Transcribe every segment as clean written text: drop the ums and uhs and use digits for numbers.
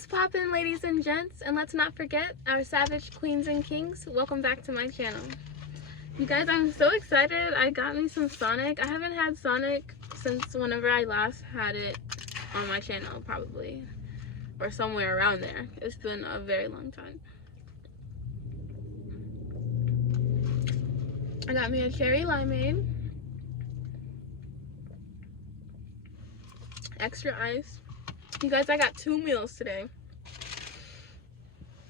What's poppin', ladies and gents? And let's not forget our savage queens and kings. Welcome back to my channel. You guys, I'm so excited. I got me some Sonic. I haven't had Sonic since whenever I last had it on my channel, probably. Or somewhere around there. It's been a very long time. I got me a cherry limeade. Extra ice. You guys, I got 2 meals today.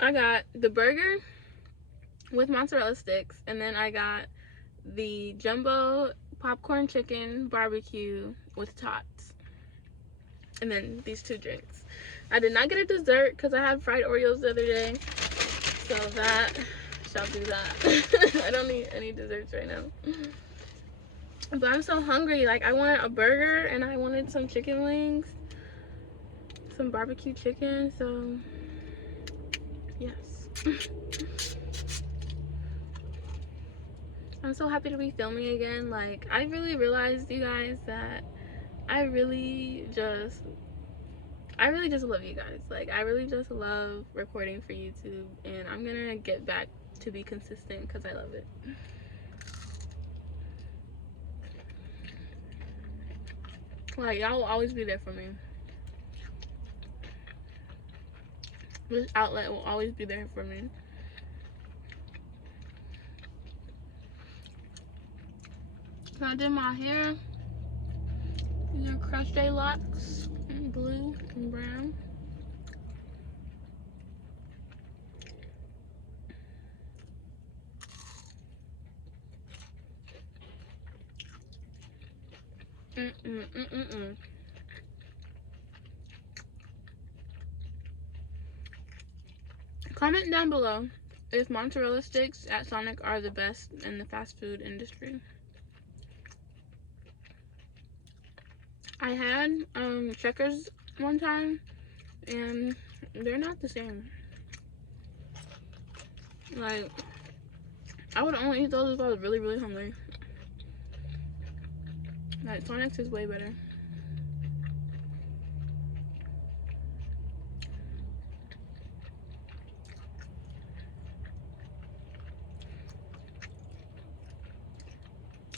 I got the burger with mozzarella sticks, and then I got the jumbo popcorn chicken barbecue with tots, and then these 2 drinks. I did not get a dessert because I had fried Oreos the other day, so that shall do that. I don't need any desserts right now, but I'm so hungry. Like, I wanted a burger and I wanted some chicken wings, some barbecue chicken, so yes. I'm so happy to be filming again. Like, I really realized, you guys, that I really just love you guys. Like, I really just love recording for YouTube, and I'm gonna get back to be consistent because I love it. Like, y'all will always be there for me. This outlet will always be there for me. So I did my hair. These are crochet locks in blue and brown. Comment down below if mozzarella sticks at Sonic are the best in the fast food industry. I had Checkers one time, and they're not the same. Like, I would only eat those if I was really, really hungry. Like, Sonic's is way better.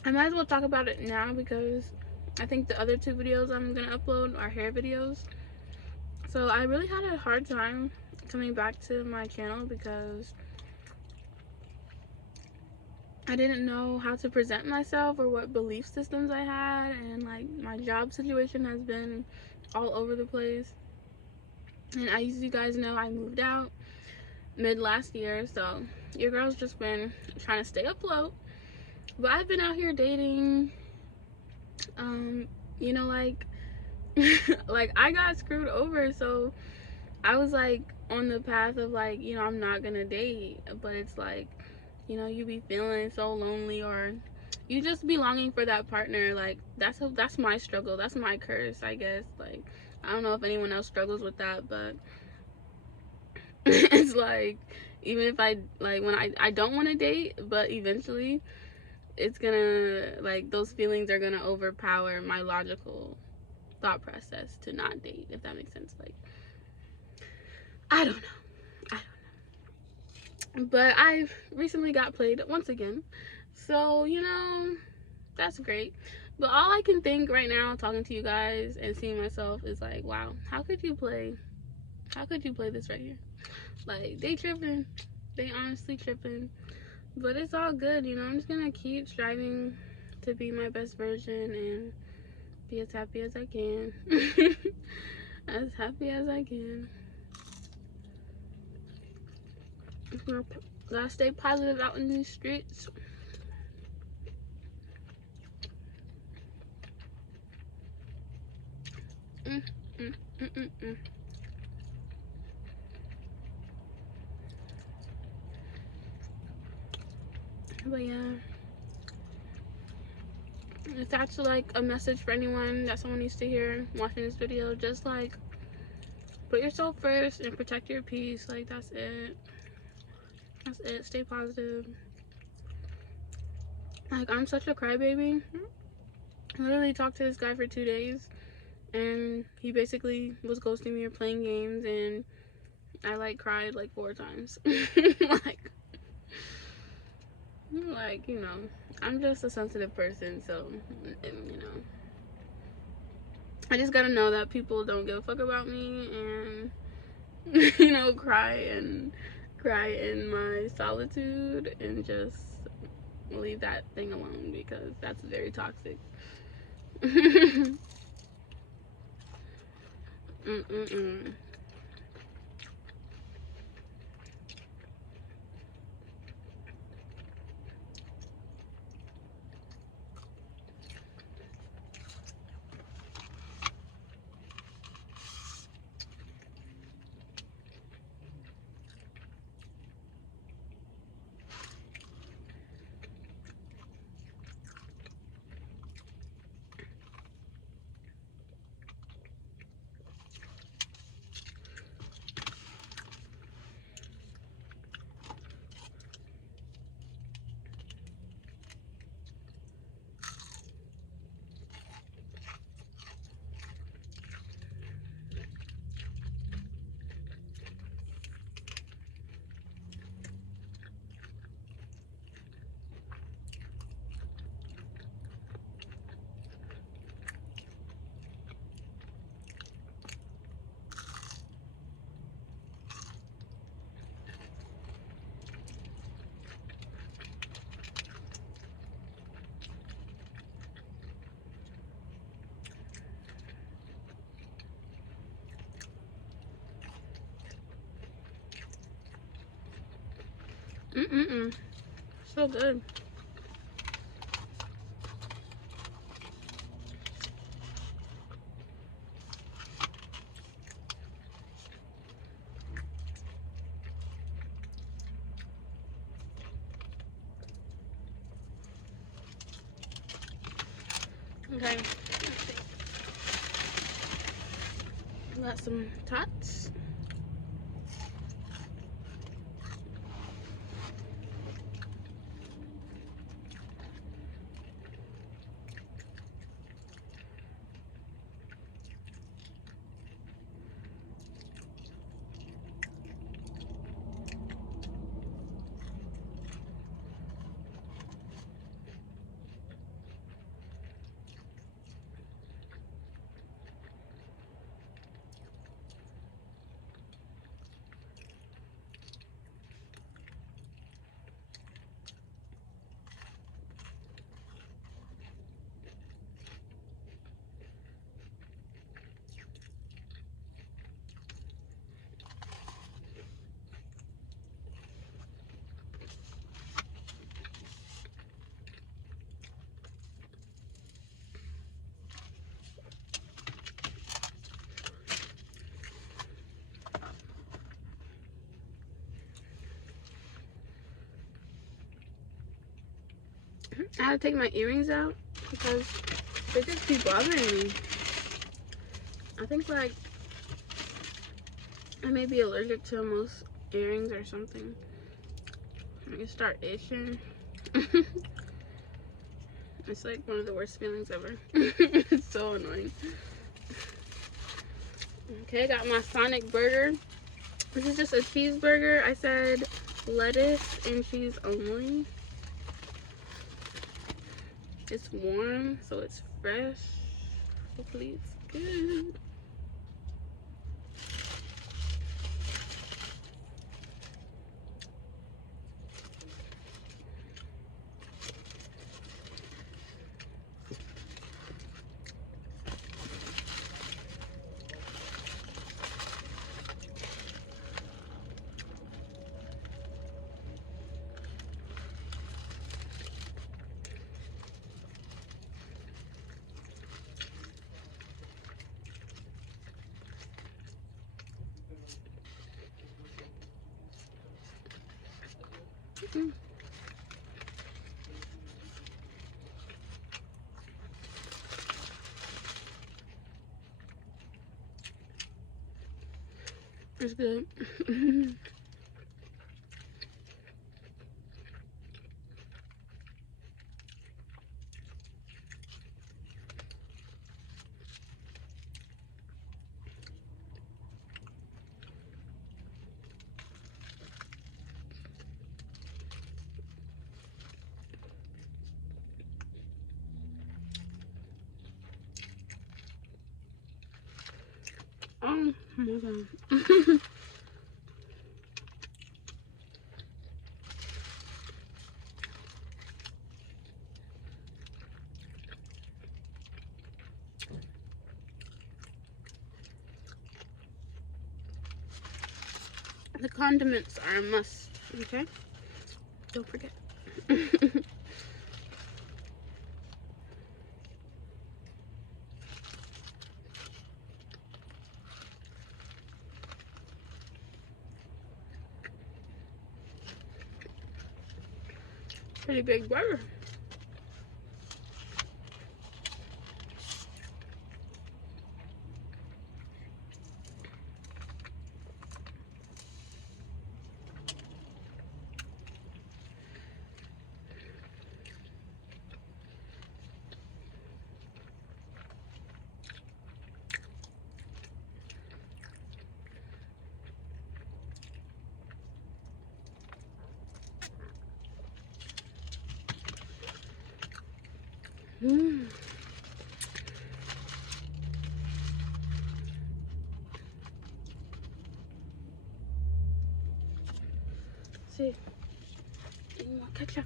I might as well talk about it now because I think the other 2 videos I'm gonna upload are hair videos. So I really had a hard time coming back to my channel because I didn't know how to present myself or what belief systems I had, and like, my job situation has been all over the place. And as you guys know, I moved out mid last year, so your girl's just been trying to stay afloat. But I've been out here dating, you know, like like, I got screwed over, so I was like on the path of like, you know, I'm not gonna date. But it's like, you know, you be feeling so lonely, or you just be longing for that partner. Like, that's my struggle, that's my curse, I guess. Like, I don't know if anyone else struggles with that, but it's like, even if I, like, when I don't want to date, but eventually it's gonna, like, those feelings are gonna overpower my logical thought process to not date, if that makes sense. Like, I don't know. But I've recently got played once again, so, you know, that's great. But all I can think right now, talking to you guys and seeing myself, is like, wow, how could you play this right here? Like, they tripping, they honestly tripping. But it's all good, you know. I'm just gonna keep striving to be my best version and be as happy as I can. As happy as I can. Gotta stay positive out in these streets. But yeah, if that's like a message for anyone that someone needs to hear watching this video, just like, put yourself first and protect your peace. Like, that's it. That's it. Stay positive. Like, I'm such a crybaby. I literally talked to this guy for 2 days, and he basically was ghosting me or playing games, and I like cried like 4 times. like, you know, I'm just a sensitive person, so, you know, I just gotta know that people don't give a fuck about me, and you know, cry in my solitude, and just leave that thing alone, because that's very toxic. Mm-mm-mm. Mm-mm-mm. So good. Okay, let's see. Got some tots. I had to take my earrings out because they just keep bothering me. I think, like, I may be allergic to most earrings or something. I can start itching. It's like one of the worst feelings ever. It's so annoying. Okay, I got my Sonic burger. This is just a cheeseburger. I said lettuce and cheese only. It's warm, so it's fresh. Hopefully it's good. Mm. It's good. my god. The condiments are a must, okay? Don't forget. Pretty big burger. Mmm. See, need more ketchup.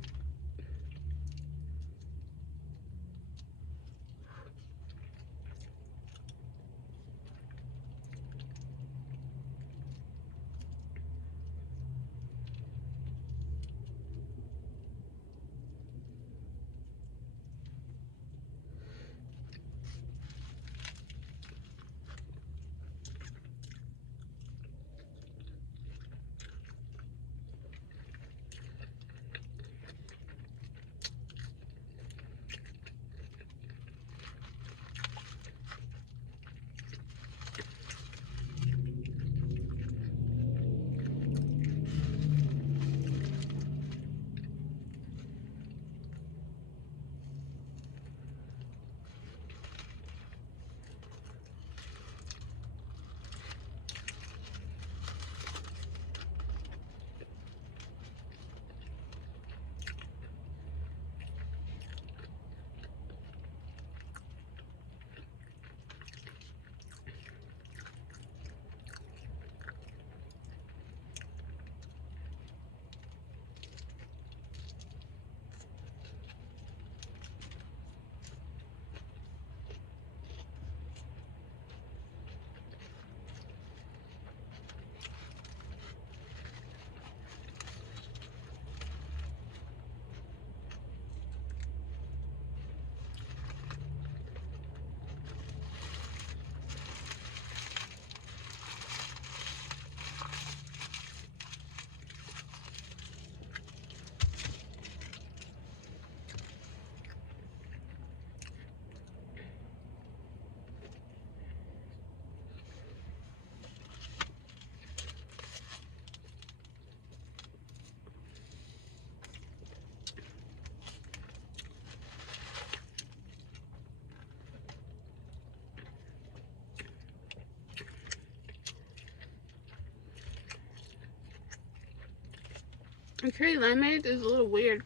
The cherry limeade is a little weird.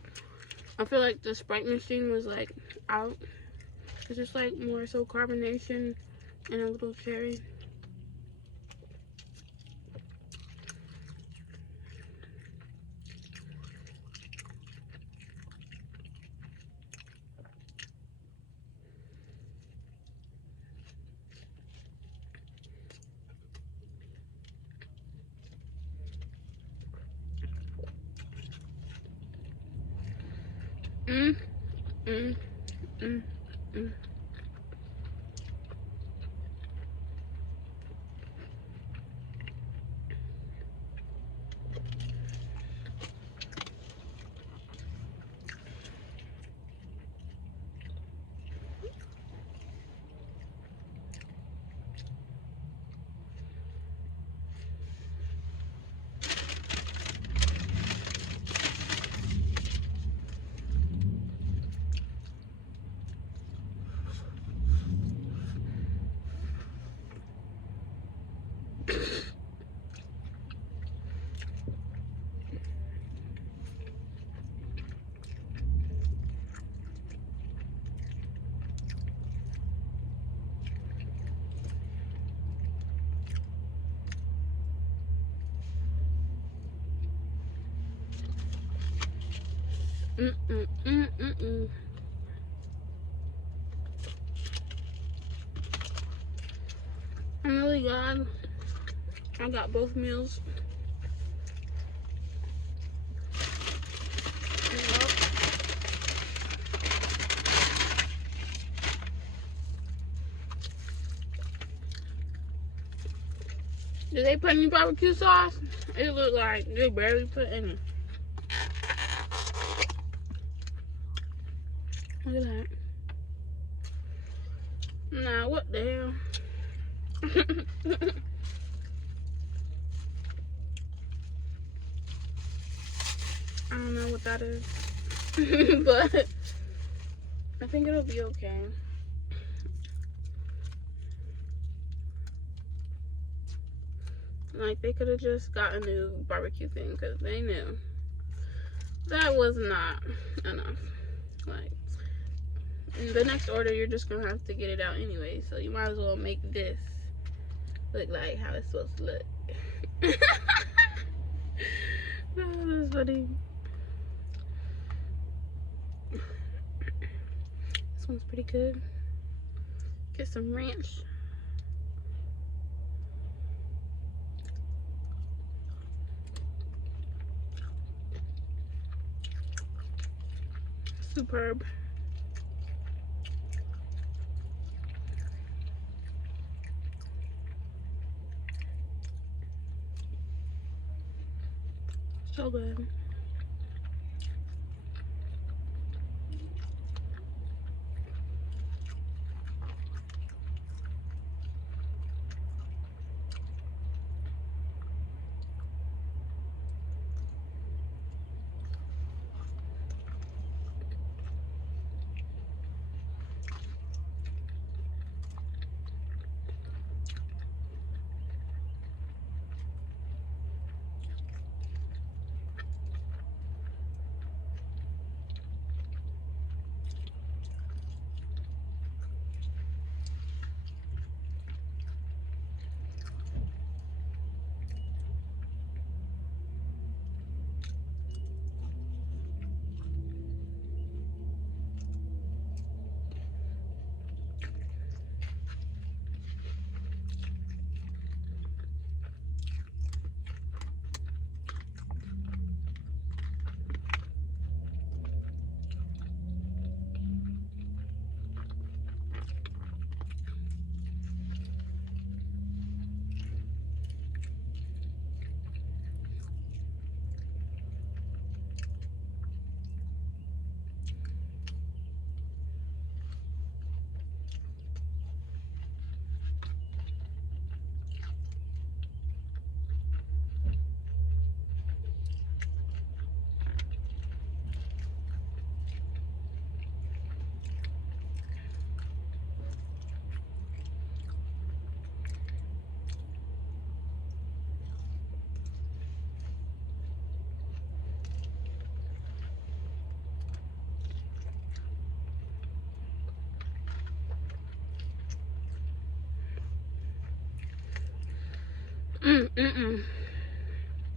I feel like the Sprite machine was like out. It's just like more so carbonation and a little cherry. Mm, mm, mm, mm. I'm really glad I got both meals. Did they put any barbecue sauce? It looked like they barely put any. Look at that. Nah, what the hell? I don't know what that is. But I think it'll be okay. Like, they could have just got a new barbecue thing because they knew that was not enough. Like, in the next order, you're just gonna have to get it out anyway, so you might as well make this look like how it's supposed to look. Oh, that's funny. This one's pretty good. Get some ranch. Superb. So good.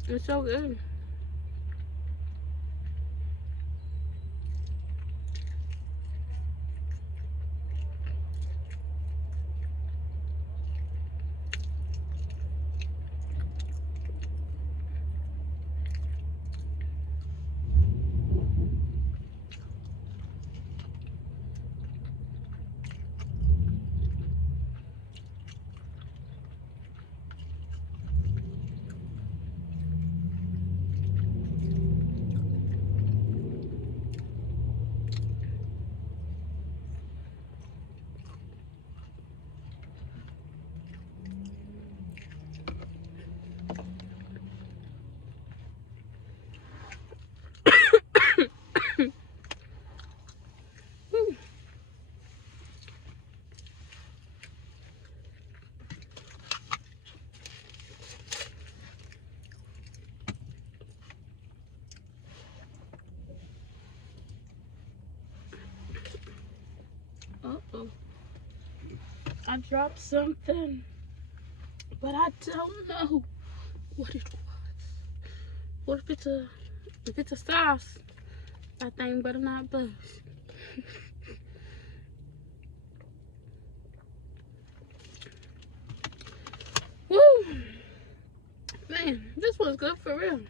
It's so good. Uh-oh. I dropped something, but I don't know what it was. What if it's a sauce? That thing better not bust. Woo! Man, this was good for real.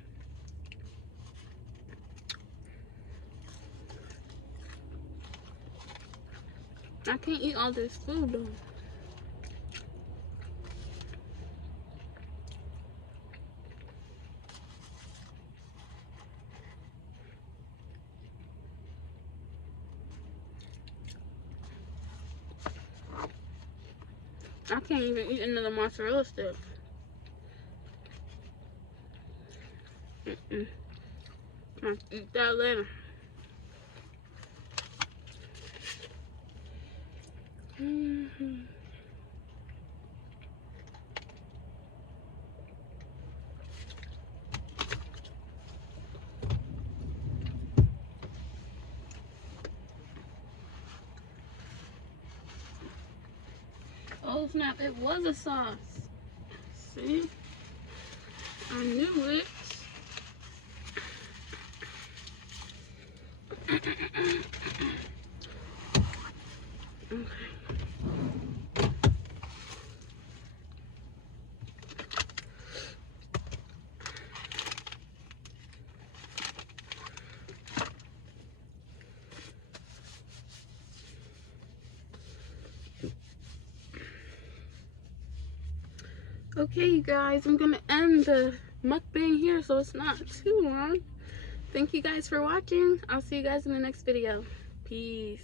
I can't eat all this food though. I can't even eat another mozzarella stick. I'll eat that later. Oh snap, it was a sauce. See? I knew it. Okay. Okay, you guys, I'm gonna end the mukbang here so it's not too long. Thank you guys for watching. I'll see you guys in the next video. Peace.